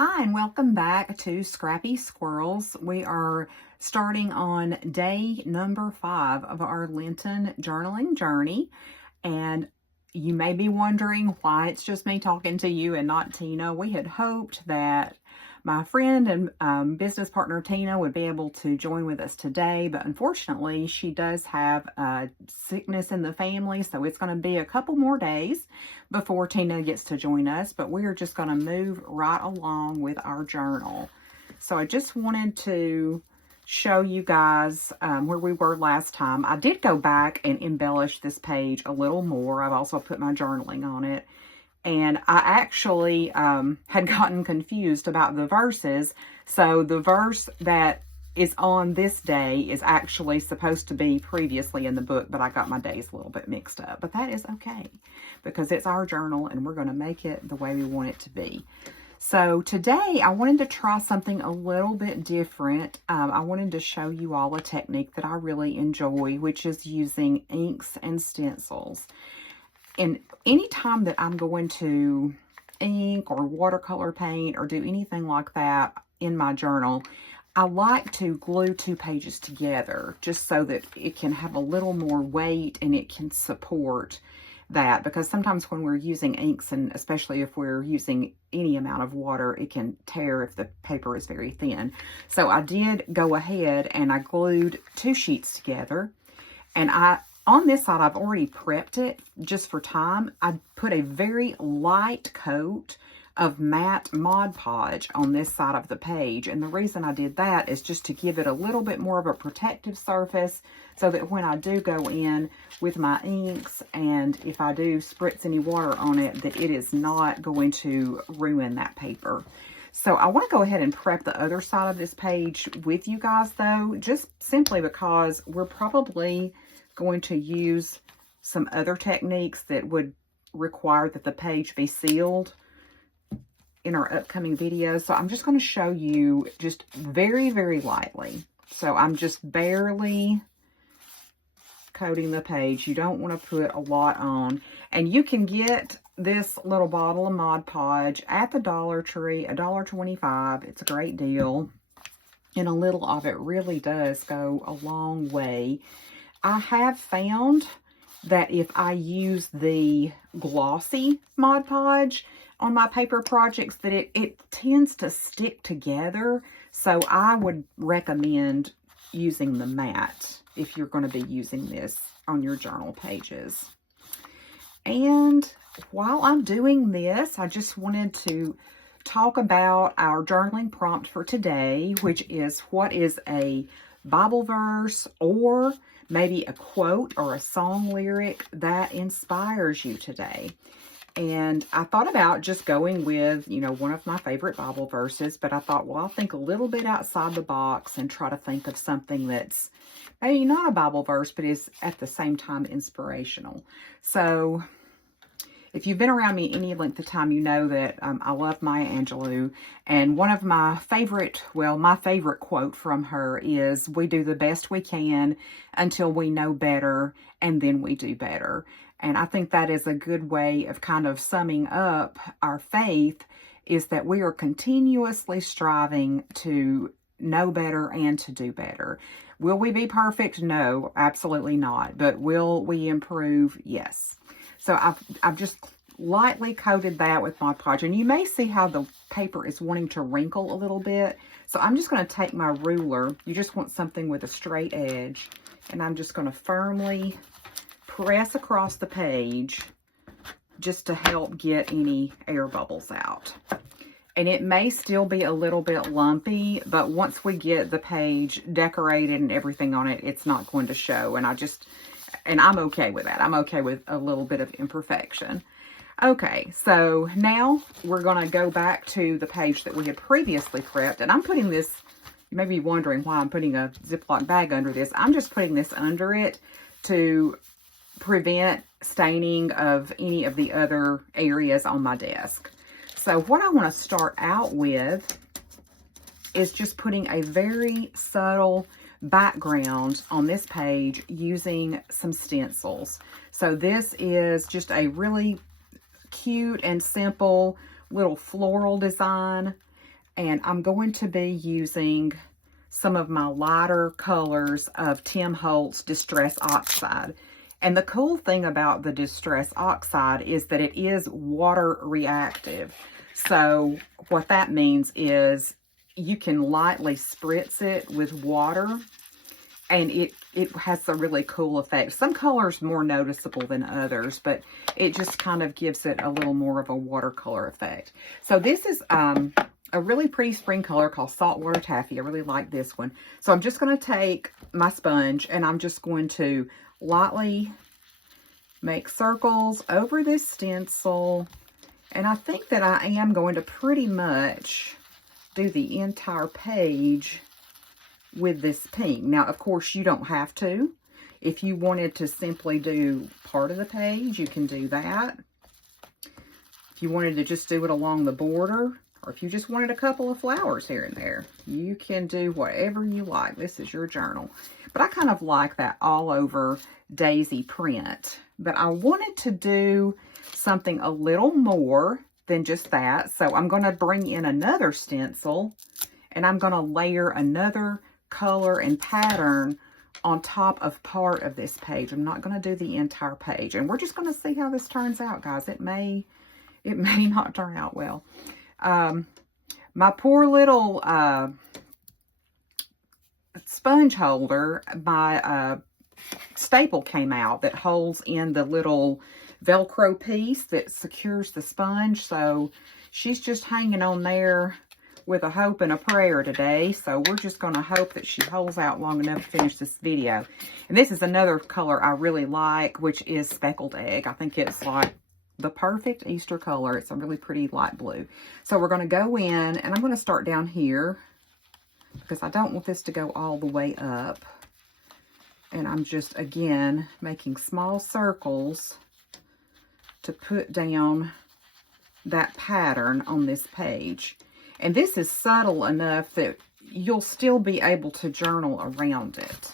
Hi, and welcome back to Scrappy Squirrels. We are starting on day number 5 of our Lenten journaling journey. And you may be wondering why it's just me talking to you and not Tina. We had hoped that my friend and business partner Tina would be able to join with us today, but unfortunately she does have sickness in the family, so it's going to be a couple more days before Tina gets to join us, but we are just going to move right along with our journal. So I just wanted to show you guys where we were last time. I did go back and embellish this page a little more. I've also put my journaling on it. And I actually had gotten confused about the verses. So the verse that is on this day is actually supposed to be previously in the book, but I got my days a little bit mixed up. But that is okay, because it's our journal and we're going to make it the way we want it to be. So today I wanted to try something a little bit different. I wanted to show you all a technique that I really enjoy, which is using inks and stencils. And anytime that I'm going to ink or watercolor paint or do anything like that in my journal, I like to glue 2 pages together just so that it can have a little more weight and it can support that, because sometimes when we're using inks, and especially if we're using any amount of water, it can tear if the paper is very thin. So I did go ahead and I glued 2 sheets together, and on this side, I've already prepped it just for time. I put a very light coat of matte Mod Podge on this side of the page. And the reason I did that is just to give it a little bit more of a protective surface so that when I do go in with my inks and if I do spritz any water on it, that it is not going to ruin that paper. So I want to go ahead and prep the other side of this page with you guys though, just simply because we're probably going to use some other techniques that would require that the page be sealed in our upcoming videos. So I'm just going to show you just very, very lightly. So I'm just barely coating the page. You don't want to put a lot on. And you can get this little bottle of Mod Podge at the Dollar Tree, $1.25. It's a great deal. And a little of it really does go a long way. I have found that if I use the glossy Mod Podge on my paper projects, that it tends to stick together. So I would recommend using the matte if you're going to be using this on your journal pages. And while I'm doing this, I just wanted to talk about our journaling prompt for today, which is what is a Bible verse or maybe a quote or a song lyric that inspires you today. And I thought about just going with, one of my favorite Bible verses, but I thought, well, I'll think a little bit outside the box and try to think of something that's maybe not a Bible verse, but is at the same time inspirational. So if you've been around me any length of time, you know that I love Maya Angelou. And one of my favorite quote from her is, "We do the best we can until we know better, and then we do better." And I think that is a good way of kind of summing up our faith, is that we are continuously striving to know better and to do better. Will we be perfect? No, absolutely not. But will we improve? Yes. So I've just lightly coated that with Mod Podge. And you may see how the paper is wanting to wrinkle a little bit. So I'm just going to take my ruler. You just want something with a straight edge. And I'm just going to firmly press across the page just to help get any air bubbles out. And it may still be a little bit lumpy, but once we get the page decorated and everything on it, it's not going to show. And I'm okay with that. I'm okay with a little bit of imperfection. Okay, so now we're going to go back to the page that we had previously prepped. And I'm putting this, you may be wondering why I'm putting a Ziploc bag under this. I'm just putting this under it to prevent staining of any of the other areas on my desk. So what I want to start out with is just putting a very subtle background on this page using some stencils. So this is just a really cute and simple little floral design And I'm going to be using some of my lighter colors of Tim Holtz Distress Oxide. And the cool thing about the Distress Oxide is that it is water reactive. So what that means is you can lightly spritz it with water, and it has a really cool effect. Some colors more noticeable than others, but it just kind of gives it a little more of a watercolor effect. So this is a really pretty spring color called Saltwater Taffy. I really like this one. So I'm just going to take my sponge and I'm just going to lightly make circles over this stencil. And I think that I am going to pretty much do the entire page with this pink. Now, of course, you don't have to. If you wanted to simply do part of the page, you can do that. If you wanted to just do it along the border, or if you just wanted a couple of flowers here and there, you can do whatever you like. This is your journal. But I kind of like that all over daisy print. But I wanted to do something a little more than just that. So I'm going to bring in another stencil and I'm going to layer another color and pattern on top of part of this page. I'm not going to do the entire page. And we're just going to see how this turns out, guys. It may not turn out well. My poor little sponge holder, my staple came out that holds in the little Velcro piece that secures the sponge. So she's just hanging on there with a hope and a prayer today. So we're just going to hope that she holds out long enough to finish this video. And this is another color I really like, which is Speckled Egg. I think it's like the perfect Easter color. It's a really pretty light blue. So we're going to go in and I'm going to start down here because I don't want this to go all the way up. And I'm just, again, making small circles to put down that pattern on this page. And this is subtle enough that you'll still be able to journal around it.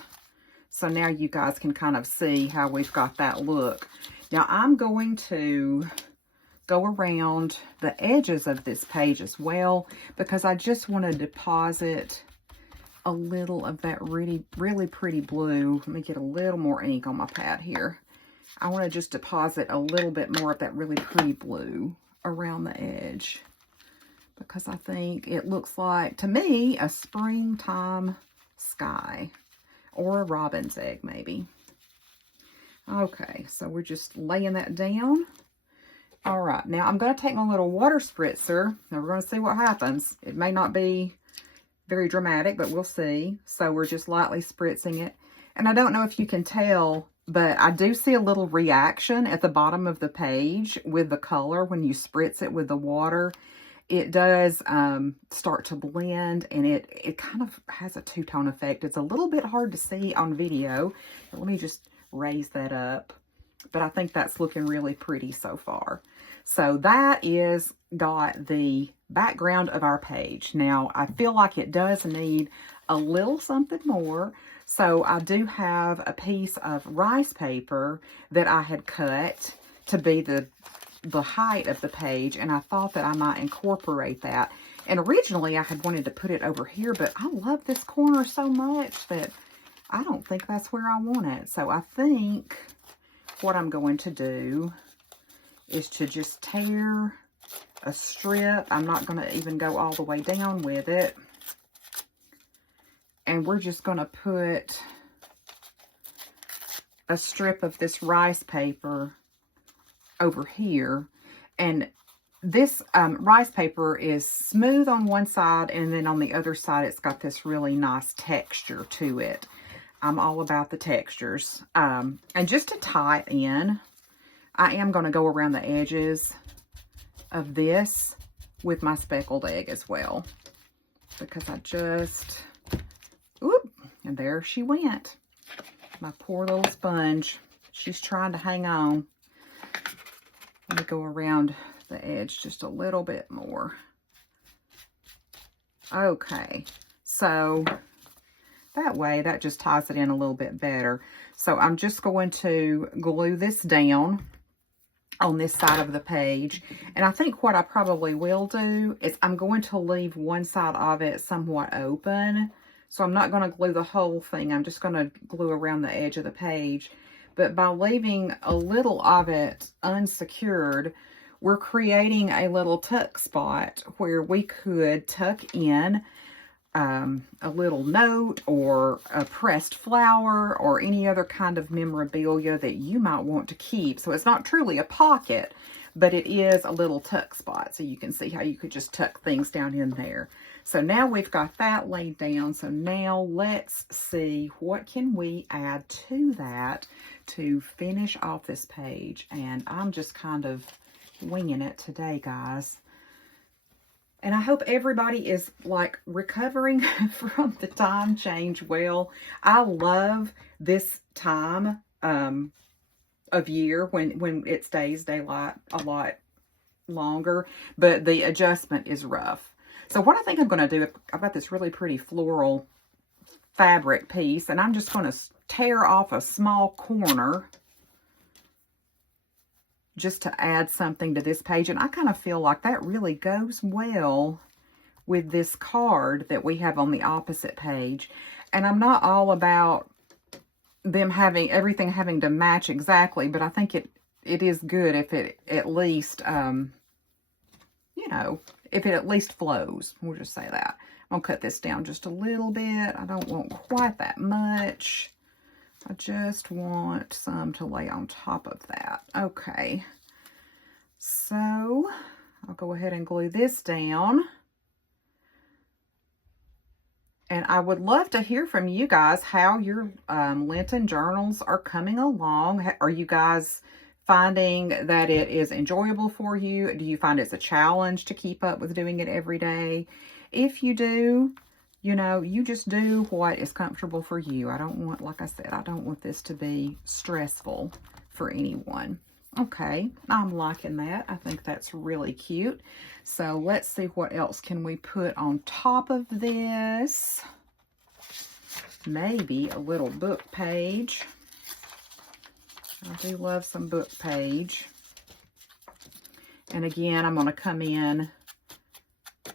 So now you guys can kind of see how we've got that look. Now I'm going to go around the edges of this page as well because I just want to deposit a little of that really pretty blue. Let me get a little more ink on my pad here. I want to just deposit a little bit more of that really pretty blue around the edge because I think it looks like, to me, a springtime sky or a robin's egg maybe. Okay, so we're just laying that down. All right, now I'm going to take my little water spritzer. Now we're going to see what happens. It may not be very dramatic, but we'll see. So we're just lightly spritzing it. And I don't know if you can tell, but I do see a little reaction at the bottom of the page with the color when you spritz it with the water. It does start to blend, and it kind of has a two-tone effect. It's a little bit hard to see on video. Let me just raise that up. But I think that's looking really pretty so far. So that is got the background of our page. Now, I feel like it does need a little something more. So I do have a piece of rice paper that I had cut to be the height of the page, and I thought that I might incorporate that. And originally I had wanted to put it over here, but I love this corner so much that I don't think that's where I want it. So I think what I'm going to do is to just tear a strip. I'm not going to even go all the way down with it. And we're just going to put a strip of this rice paper over here. And this rice paper is smooth on one side, and then on the other side it's got this really nice texture to it. I'm all about the textures. And just to tie it in, I am going to go around the edges of this with my speckled egg as well. Because I just, whoop, and there she went. My poor little sponge. She's trying to hang on. Let me go around the edge just a little bit more. Okay, so that way, that just ties it in a little bit better. So I'm just going to glue this down. on this side of the page. And I think what I probably will do is I'm going to leave one side of it somewhat open. So I'm not going to glue the whole thing. I'm just going to glue around the edge of the page. But by leaving a little of it unsecured, we're creating a little tuck spot where we could tuck in a little note or a pressed flower or any other kind of memorabilia that you might want to keep. So it's not truly a pocket, but it is a little tuck spot. So you can see how you could just tuck things down in there. So now we've got that laid down. So now let's see what can we add to that to finish off this page. And I'm just kind of winging it today, guys. And I hope everybody is like recovering from the time change well. I love this time of year when it stays daylight a lot longer, but the adjustment is rough. So what I think I'm going to do, I've got this really pretty floral fabric piece, and I'm just going to tear off a small corner just to add something to this page. And I kind of feel like that really goes well with this card that we have on the opposite page. And I'm not all about them having everything having to match exactly, but I think it is good if it at least, you know, if it at least flows. We'll just say that. I'm going to cut this down just a little bit. I don't want quite that much. I just want some to lay on top of that. Okay. So I'll go ahead and glue this down. And I would love to hear from you guys how your Lenten journals are coming along. Are you guys finding that it is enjoyable for you? Do you find it's a challenge to keep up with doing it every day? If you do, you know, you just do what is comfortable for you. I don't want, like I said, I don't want this to be stressful for anyone. Okay, I'm liking that. I think that's really cute. So let's see what else can we put on top of this. Maybe a little book page. I do love some book page. And again, I'm going to come in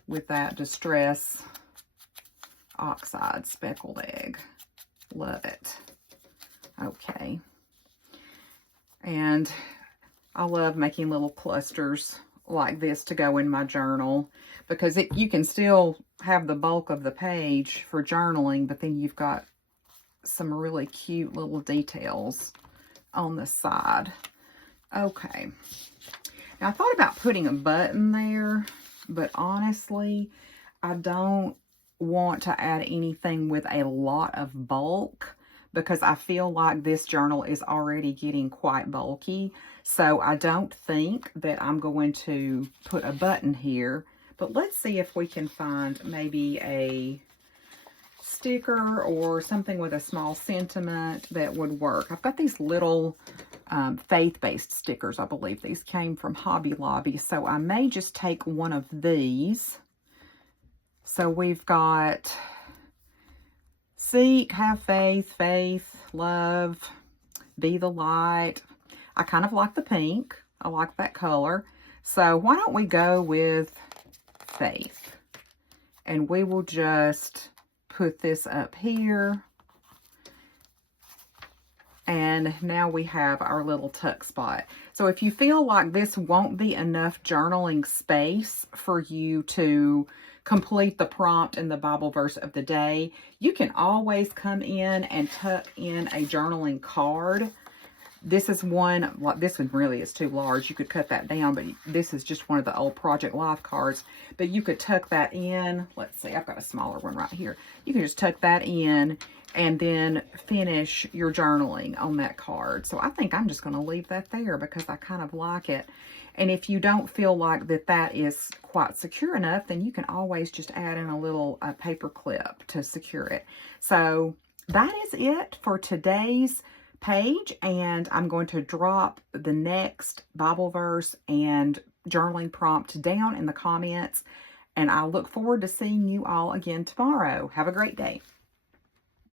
with that Distress Oxide Speckled Egg. Love it. Okay. And I love making little clusters like this to go in my journal, because you can still have the bulk of the page for journaling, but then you've got some really cute little details on the side. Okay. Now I thought about putting a button there, but honestly, I don't want to add anything with a lot of bulk, because I feel like this journal is already getting quite bulky. So I don't think that I'm going to put a button here, but let's see if we can find maybe a sticker or something with a small sentiment that would work. I've got these little faith-based stickers. I believe these came from Hobby Lobby, so I may just take one of these. So we've got seek, have faith, faith, love, be the light. I kind of like the pink. I like that color. So why don't we go with faith? And we will just put this up here. And now we have our little tuck spot. So if you feel like this won't be enough journaling space for you to complete the prompt and the Bible verse of the day, you can always come in and tuck in a journaling card. This is one, like this one really is too large. You could cut that down, but this is just one of the old Project Life cards. But you could tuck that in. Let's see, I've got a smaller one right here. You can just tuck that in and then finish your journaling on that card. So I think I'm just going to leave that there because I kind of like it. And if you don't feel like that is quite secure enough, then you can always just add in a little paper clip to secure it. So that is it for today's page, and I'm going to drop the next Bible verse and journaling prompt down in the comments, and I look forward to seeing you all again tomorrow. Have a great day.